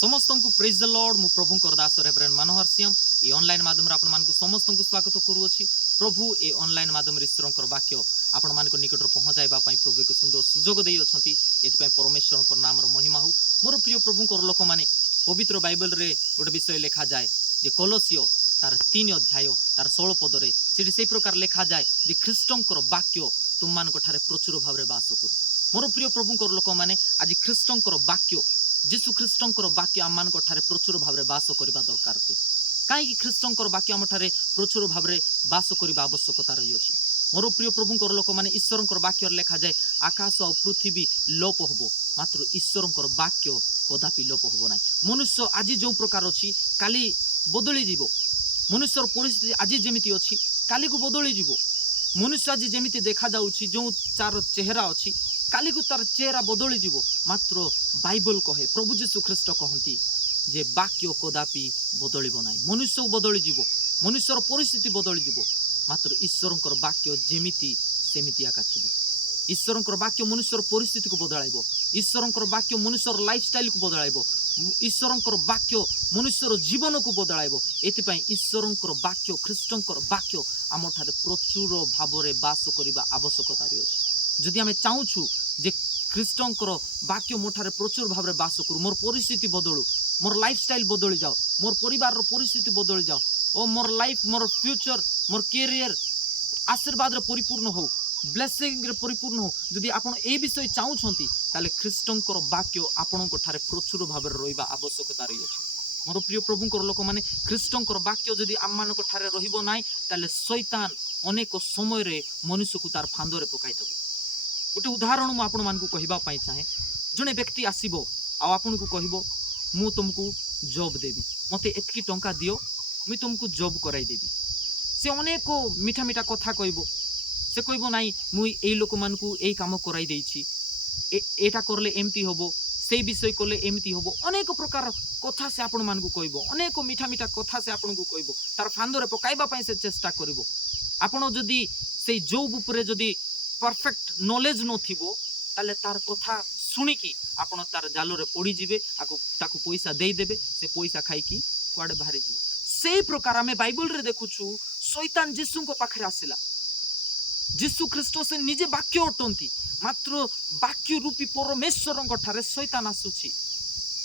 समस्त को praise the Lord मु प्रभु दास रेवरेंड मनोहर सिंह ये ऑनलाइन माध्यम आपण मानकु समस्त को स्वागत करूँगी। प्रभु ए ऑनलाइन माध्यम ईश्वर वाक्य आपण मान निकट पहुँचाइबा प्रभु एक सुंदर सुजोग दे अछंती। एथि परमेश्वर नाम महिमा हो। मोर प्रिय प्रभु लोक मैंने पवित्र बाइबल रे गोटे विषय लिखा जाए जे कोलोसियो तार 3 अध्याय तार 16 पदरे से प्रकार लिखा जाए जे ख्रीष्टंकर वाक्य तुम मान प्रचुर भाव में बास करू। मोर प्रिय प्रभु लोक मैंने आज ख्रीष्टंकर वाक्य जीशु ख्रीष्टंकर वाक्य आम मान प्रचुर भाव में बास करने दरकार थे। कहीं ख्रीष्टंकर वाक्य आम प्रचुर भाव में बास करने आवश्यकता रही है। मोर प्रिय प्रभु लोक मैंने ईश्वर वाक्य लिखा जाए आकाश और पृथ्वी लोप हम मात्र ईश्वर वाक्य कदापि लोप हम ना। मनुष्य आज जो प्रकार अच्छी काली बदली जीव। मनुष्यर परिस्थिति आज जमी अच्छी काली को बदली जीव। मनुष्य आज जमी देखा जाउछि जो चार चेहरा अच्छी काली को तार चेहरा बदली जीव। मात्र बाइबल कहे प्रभु जीशु ख्रीष्ट कहती जे वाक्य कदापि बदलिब ना। मनुष्य बदली जीव, मनुष्यर परिस्थिति बदली जीव, मात्र ईश्वर वाक्य जेमिति सेमिति आका थिबो। ईश्वर वाक्य मनुष्यर परिस्थिति को बदलाइब। ईश्वर वाक्य मनुष्यर लाइफस्टाइल को बदलाइब। ईश्वर वाक्य मनुष्यर जीवन को बदलाइब। एथिपाई ईश्वर वाक्य ख्रीष्टंकर वाक्य आम ठारे प्रचुर भाव में बास करने आवश्यकता रही। जदि आम चाहूँ जे ख्रीष्टंकर वाक्य मोठारे प्रचुर भाव में बास करू, मोर परिस्थिति बदलू, मोर लाइफस्टाइल बदली जाओ, मोर परिवार परिस्थिति बदली जाओ और मोर लाइफ मोर फ्यूचर मोर कैरियर आशीर्वाद परिपूर्ण हो, ब्लेसिंग रे परिपूर्ण हो। जदि आपण ए विषय चाहूछंती ताले ख्रीष्टंकर वाक्य आपणको ठारे प्रचुर भाव में रहिबा आवश्यकता रही अछि। मोर प्रिय प्रभुंकर लोक माने ख्रीष्टंकर वाक्य जदि आम मानक ठारे रहिबो नाइ ताले शैतान अनेक समय रे मनुष्य को तार फांदरे पकाई देबो। गोटे उदाहरण मु आपण मानकु कहिबा पई चाहे। जने व्यक्ति आसीबो आ आपण को कहिबो मु तुमको जॉब देबी, मते एतकी टंका दियो मु तुमको जॉब कराई देबी। से अनेक मीठा मीठा कथा कहबो। से कहबो नाई मु एई लोक मानकु एई काम कराई देइछि, एटा करले एमती होबो, सेई विषय करले एमती होबो। अनेक प्रकार कथा से आपण मानकु कहबो, अनेक मीठा मीठा कथा से आपण को कहबो, तार फांदरे पकाइबा पई से चेष्टा करबो। आपण जदि सेई जॉब उपरे जदि परफेक्ट नॉलेज नथिबो ताले तार कथा सुनिकी आपण तार जालरे पड़ी जिवे, ताकू पैसा देई देबे, से पैसा खाइकी कुआडे बाहरी जिवो। सेई प्रकार आमे बाइबल रे देखुछु शैतान जीशु को पाखरे आसिला। जीशु ख्रीष्ट से निजे वाक्य अटंती, मात्र वाक्य रूपी परमेश्वर ठारे शैतान आसुछि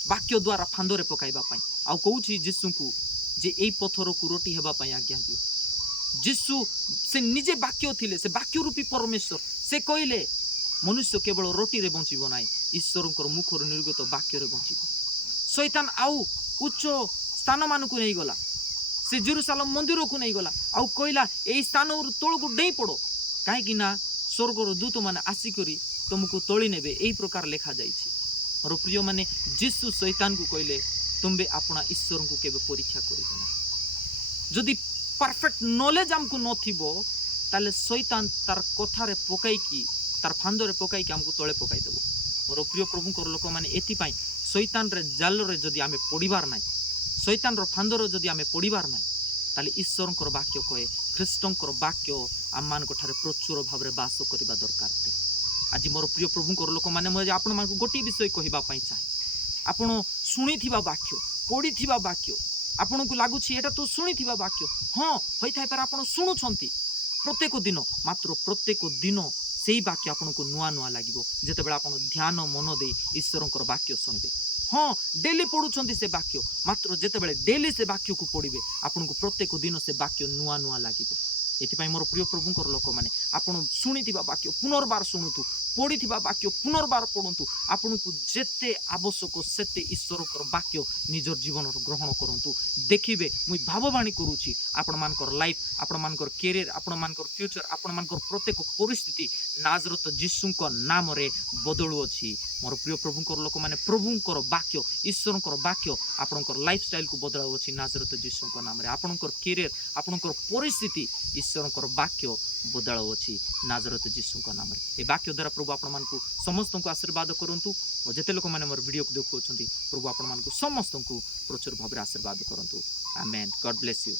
वाक्य द्वारा फांदरे पकाइबा पई। आ कहूछि जीशु को जे एई पत्थर को रोटी हेबा पई आज्ञा दियो। जीशु से निजे वाक्य थिले, से वाक्य रूपी परमेश्वर। से कहले मनुष्य केवल रोटी रे बंचिबो नाइ, ईश्वरंकर मुखर निर्गत वाक्य रे बंचिबो। शैतान आउ उच्च स्थान मान को नहीं गला, से जेरूशलेम मंदिर को नहीं गला, आउ कहला एई स्थान तोल को डेई पड़ो, काहेकि ना स्वर्गर दूत माने आसिकरी तुमको तोली नेबे। एई प्रकार लिखा जाइछि। मोर प्रिय माने जीशु शैतान को कहले तुमबे अपना ईश्वर को केबे परीक्षा करिबो ना। जदि परफेक्ट नॉलेज हमको नथिबो ताले शैतान तार कथारे पकाइकी तार फांदरे पकाइकी हमको तळे पकाई देबो। मोर प्रिय प्रभुंकर लोक माने एथिपाई शैतान रे जाल रे जदि आमे पड़िबार नाइ, शैतान रो फांदर जदि आमे पड़िबार नाइ, ताले ईश्वरंकर वाक्य कहे ख्रीष्टंकर वाक्य आम मान प्रचुर भाव में बास करने दरकार थे। आज मोर प्रिय प्रभुंकर लोक मैंने मुझे आपण मान गोटे विषय कहवाई चाहे। आपण शुणी वाक्य पढ़ी वाक्य आपन को लगुच एटा तो शुणी वाक्य हाँ होता पारे आप शुणुंट प्रत्येक दिन, मात्र प्रत्येक दिन से वाक्य आपन को नुआ नुआ लगे जिते आप ध्यान मन दे ईश्वरंकर वाक्य शुणबे। हाँ डेली पढ़ुंट से वाक्य, मात्र जिते डेली से वाक्य को पढ़े आपन को प्रत्येक दिन से वाक्य नुआ नुआ लगे। एथिपाई मोर प्रिय प्रभुंकर लोक माने आपण शुणिथिबा वाक्य पुनर्बार शुणुतु, पढ़िथिबा वाक्य पुनर्बार पढ़ंतु। आपन को जेते आवश्यक सेते ईश्वरकर वाक्य निजर जीवन ग्रहण करंतु। देखिबे मुई भाववाणी करूछि आपण मानकर लाइफ, आपण मानकर कैरियर, आपण मानकर फ्यूचर, आपण मानकर प्रत्येक परिस्थिति नाजरत जीशुंकर नाम रे बदलु अछि। मोर प्रिय प्रभुंकर लोक माने प्रभुंकर वाक्य ईश्वरकर वाक्य आपणकर लाइफस्टाइल को बदलाउ अछि नाजरत जीशुंकर नाम रे। आपणकर कैरियर, आपणकर परिस्थिति ईश्वरकर वाक्य बदलाउ अछि नाजरत जीशुंकर नाम रे। ए वाक्य द्वारा प्रभु आपण मानकु समस्त को आशीर्वाद करंतु। और जेते लोक माने मोर वीडियो को देखुछंती प्रभु आपण मानकु समस्त को प्रचुर भाव में आशीर्वाद करंतु। आमेन। God bless you.